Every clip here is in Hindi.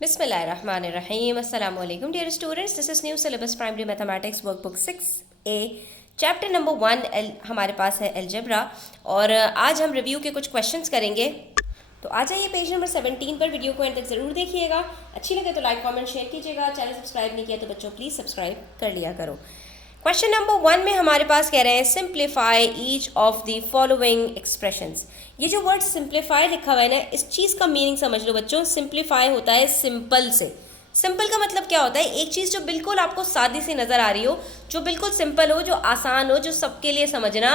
बिस्मिल्लाहिर्रहमानिर्रहीम। अस्सलाम वालेकुम dear students, this is new syllabus primary mathematics workbook 6A chapter number 1 हमारे पास है अलजेब्रा। और आज हम रिव्यू के कुछ क्वेश्चंस करेंगे। तो आ जाइए पेज नंबर 17 पर, वीडियो को एंड तक ज़रूर देखिएगा। अच्छी लगे तो लाइक कमेंट शेयर कीजिएगा। चैनल सब्सक्राइब नहीं किया तो बच्चों प्लीज़ सब्सक्राइब कर लिया करो। क्वेश्चन नंबर 1 में हमारे पास कह रहे हैं simplify each of the following expressions. ये जो वर्ड सिंप्लीफाई लिखा हुआ है ना, इस चीज़ का मीनिंग समझ लो बच्चों। सिंप्लीफाई होता है सिंपल से। सिंपल का मतलब क्या होता है? एक चीज़ जो बिल्कुल आपको सादी सी नज़र आ रही हो, जो बिल्कुल सिंपल हो, जो आसान हो, जो सबके लिए समझना,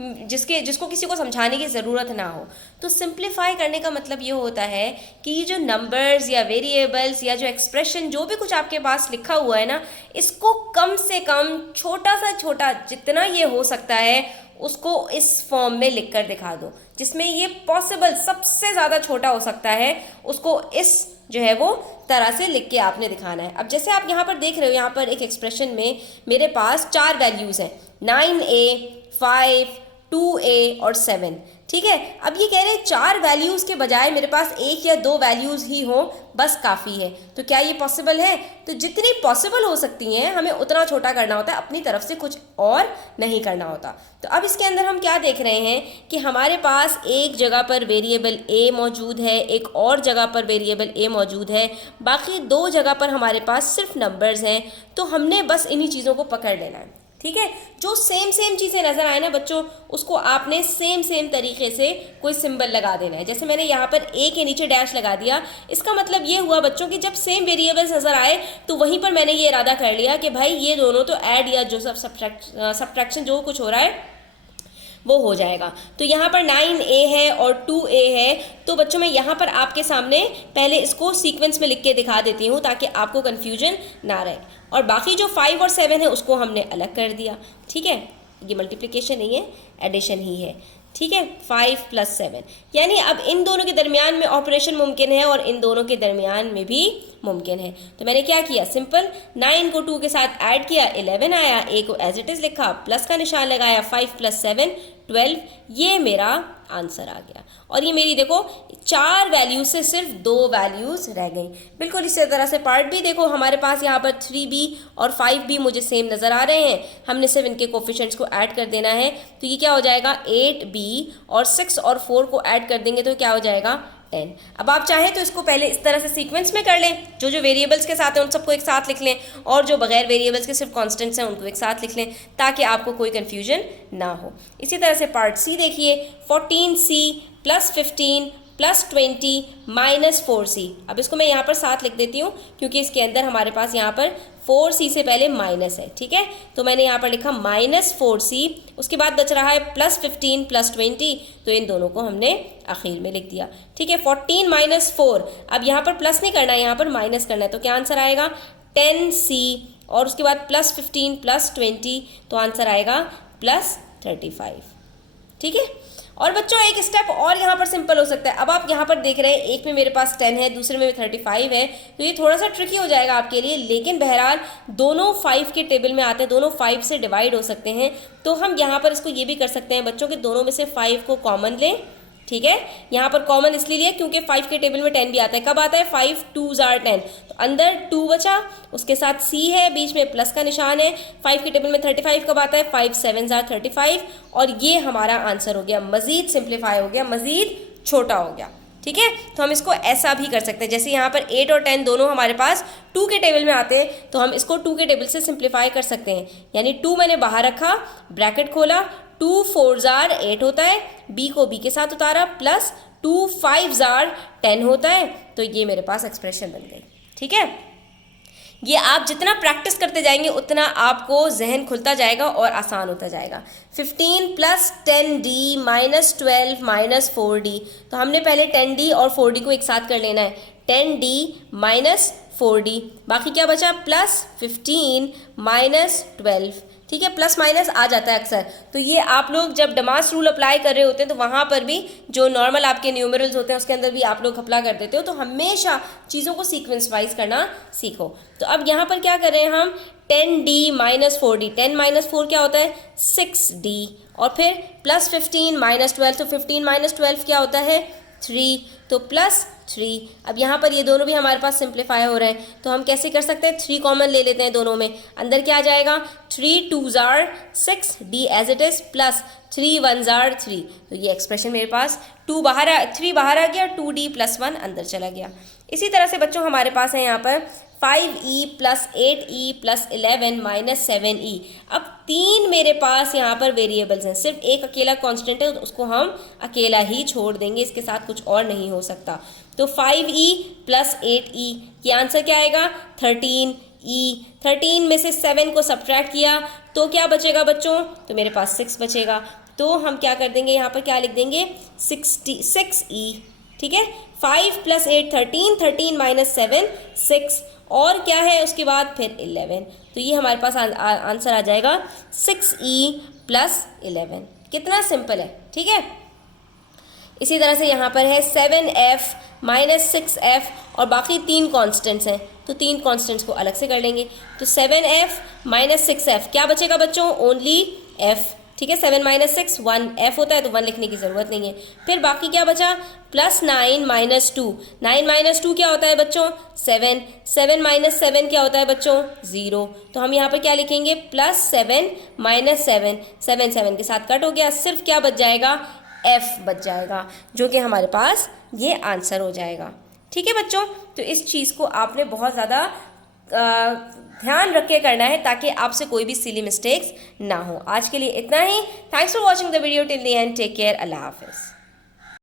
जिसको किसी को समझाने की ज़रूरत ना हो। तो सिंप्लीफाई करने का मतलब ये होता है कि ये जो नंबर्स या वेरिएबल्स या जो एक्सप्रेशन जो भी कुछ आपके पास लिखा हुआ है ना, इसको कम से कम छोटा सा छोटा जितना ये हो सकता है उसको इस फॉर्म में लिखकर दिखा दो, जिसमें ये पॉसिबल सबसे ज़्यादा छोटा हो सकता है, उसको इस जो है वो तरह से लिख के आपने दिखाना है। अब जैसे आप यहाँ पर देख रहे हो, यहाँ पर एक एक्सप्रेशन में मेरे पास 4 वैल्यूज़ हैं, 9A, 5, 2A और 7। ठीक है। अब ये कह रहे हैं 4 वैल्यूज़ के बजाय मेरे पास 1 या 2 वैल्यूज़ ही हो, बस काफ़ी है। तो क्या ये पॉसिबल है? तो जितनी पॉसिबल हो सकती हैं हमें उतना छोटा करना होता है, अपनी तरफ से कुछ और नहीं करना होता। तो अब इसके अंदर हम क्या देख रहे हैं कि हमारे पास एक जगह पर वेरिएबल a मौजूद है, एक और जगह पर वेरिएबल a मौजूद है, बाकी 2 जगह पर हमारे पास सिर्फ नंबर्स हैं। तो हमने बस इन्हीं चीज़ों को पकड़ लेना है। ठीक है। जो सेम चीज़ें नज़र आए ना बच्चों, उसको आपने सेम तरीके से कोई सिंबल लगा देना है। जैसे मैंने यहाँ पर a के नीचे डैश लगा दिया, इसका मतलब ये हुआ बच्चों कि जब सेम वेरिएबल्स नज़र आए तो वहीं पर मैंने ये इरादा कर लिया कि भाई ये दोनों तो ऐड या जो सब सब्ट्रैक्शन जो कुछ हो रहा है वो हो जाएगा। तो यहाँ पर 9A है और 2A है। तो बच्चों मैं यहाँ पर आपके सामने पहले इसको सीक्वेंस में लिख के दिखा देती हूँ ताकि आपको कन्फ्यूजन ना रहे। और बाकी जो 5 और 7 है उसको हमने अलग कर दिया। ठीक है, ये मल्टीप्लिकेशन नहीं है, एडिशन ही है। ठीक है, 5 + 7, यानी अब इन दोनों के दरमियान में ऑपरेशन मुमकिन है और इन दोनों के दरमियान में भी मुमकिन है। तो मैंने क्या किया, सिंपल 9 को 2 के साथ ऐड किया, 11 आया, a को एज इट इज़ लिखा, प्लस का निशान लगाया, 5 + 7 12, ये मेरा आंसर आ गया। और ये मेरी देखो 4 वैल्यूज से सिर्फ 2 वैल्यूज रह गई। बिल्कुल इसी तरह से पार्ट भी देखो, हमारे पास यहाँ पर 3B और 5B मुझे सेम नज़र आ रहे हैं। हमने सिर्फ इनके कोफिशिएंट्स को ऐड कर देना है। तो ये क्या हो जाएगा, 8B और 6 और 4 को ऐड कर देंगे तो क्या हो जाएगा, 10। अब आप चाहें तो इसको पहले इस तरह से सीक्वेंस में कर लें, जो जो वेरिएबल्स के साथ हैं उन सबको एक साथ लिख लें, और जो बगैर वेरिएबल्स के सिर्फ कांस्टेंट्स हैं उनको एक साथ लिख लें ताकि आपको कोई कन्फ्यूजन ना हो। इसी तरह से पार्ट सी देखिए, 14C + 15 + 20 - 4C। अब इसको मैं यहाँ पर साथ लिख देती हूँ क्योंकि इसके अंदर हमारे पास यहाँ पर 4C से पहले माइनस है। ठीक है, तो मैंने यहाँ पर लिखा -4C, उसके बाद बच रहा है +15 + 20, तो इन दोनों को हमने आखिर में लिख दिया। ठीक है, 14 - 4, अब यहाँ पर प्लस नहीं करना है, यहाँ पर माइनस करना है। तो क्या आंसर आएगा, 10C, और उसके बाद +15 + 20, तो आंसर आएगा +35। ठीक है। और बच्चों एक स्टेप और यहाँ पर सिंपल हो सकता है। अब आप यहाँ पर देख रहे हैं, एक में मेरे पास 10 है, दूसरे में 35 है, तो ये थोड़ा सा ट्रिकी हो जाएगा आपके लिए, लेकिन बहरहाल दोनों 5 के टेबल में आते हैं, दोनों 5 से डिवाइड हो सकते हैं। तो हम यहाँ पर इसको ये भी कर सकते हैं बच्चों कि दोनों में से 5 को कॉमन लें। ठीक है, यहाँ पर कॉमन इसलिए लिया क्योंकि 5 के टेबल में 10 भी आता है। कब आता है, 5 2s are 10, तो अंदर 2 बचा, उसके साथ C है, बीच में प्लस का निशान है। 5 के टेबल में 35 कब आता है, 5 7s are 35, और ये हमारा आंसर हो गया, मज़ीद सिंप्लीफाई हो गया, मज़ीद छोटा हो गया। ठीक है, तो हम इसको ऐसा भी कर सकते हैं, जैसे यहाँ पर 8 और 10 दोनों हमारे पास 2 के टेबल में आते हैं, तो हम इसको 2 के टेबल से सिंप्लीफाई कर सकते हैं। यानी 2 मैंने बाहर रखा, ब्रैकेट खोला, 2 4s are 8 होता है, b को b के साथ उतारा, प्लस 2 5s are 10 होता है, तो ये मेरे पास एक्सप्रेशन बन गई। ठीक है, ये आप जितना प्रैक्टिस करते जाएंगे उतना आपको जहन खुलता जाएगा और आसान होता जाएगा। 15 + 10D - 12 - 4D, तो हमने पहले 10D और 4D को एक साथ कर लेना है, 10D - 4D, बाकी क्या बचा, +15 - 12। ठीक है, प्लस माइनस आ जाता है अक्सर। तो ये आप लोग जब डमास रूल अप्लाई कर रहे होते हैं तो वहाँ पर भी जो नॉर्मल आपके न्यूमरल्स होते हैं उसके अंदर भी आप लोग अप्लाई कर देते हो। तो हमेशा चीज़ों को सीक्वेंस वाइज करना सीखो। तो अब यहाँ पर क्या कर रहे हैं हम, 10D - 4D, 10 - 4 क्या होता है, 6D, और फिर +15 - 12, तो 15 - 12 क्या होता है, 3, तो +3। अब यहाँ पर ये दोनों भी हमारे पास सिंप्लीफाई हो रहे हैं, तो हम कैसे कर सकते हैं, 3 कॉमन ले लेते हैं दोनों में। अंदर क्या आ जाएगा, 3 2s are 6 d as it is plus 3 1s are 3। तो ये एक्सप्रेशन मेरे पास 3 बाहर आ गया, 2d + 1 अंदर चला गया। इसी तरह से बच्चों हमारे पास है यहाँ पर 5e + 8e + 11 - 7e। अब 3 मेरे पास यहाँ पर वेरिएबल्स हैं, सिर्फ एक अकेला कांस्टेंट है, उसको हम अकेला ही छोड़ देंगे, इसके साथ कुछ और नहीं हो सकता। तो 5e + 8e, ये आंसर क्या आएगा, 13e। 13 में से 7 को सब्ट्रैक्ट किया तो क्या बचेगा बच्चों, तो मेरे पास 6 बचेगा। तो हम क्या कर देंगे, यहाँ पर क्या लिख देंगे, 6e। ठीक है, 5 + 8 13, 13 - 7 6, और क्या है उसके बाद फिर 11। तो ये हमारे पास आंसर आ जाएगा 6e + 11। कितना सिंपल है, ठीक है। इसी तरह से यहाँ पर है 7f - 6f, और बाकी 3 कांस्टेंट्स हैं, तो 3 कांस्टेंट्स को अलग से कर लेंगे। तो 7f - 6f, क्या बचेगा बच्चों, ओनली f। ठीक है, 7 - 6 1, f होता है तो 1 लिखने की ज़रूरत नहीं है। फिर बाकी क्या बचा, +9 - 2। 9 - 2 क्या होता है बच्चों, 7। 7 - 7 क्या होता है बच्चों, 0। तो हम यहाँ पर क्या लिखेंगे, +7 - 7। 7 7 के साथ कट हो गया, सिर्फ क्या बच जाएगा, f बच जाएगा, जो कि हमारे पास ये आंसर हो जाएगा। ठीक है बच्चों, तो इस चीज़ को आपने बहुत ज़्यादा ध्यान रख के करना है ताकि आपसे कोई भी सिली मिस्टेक्स ना हो। आज के लिए इतना ही। Thanks for watching the video till the end. Take care. अल्लाह हाफिज़।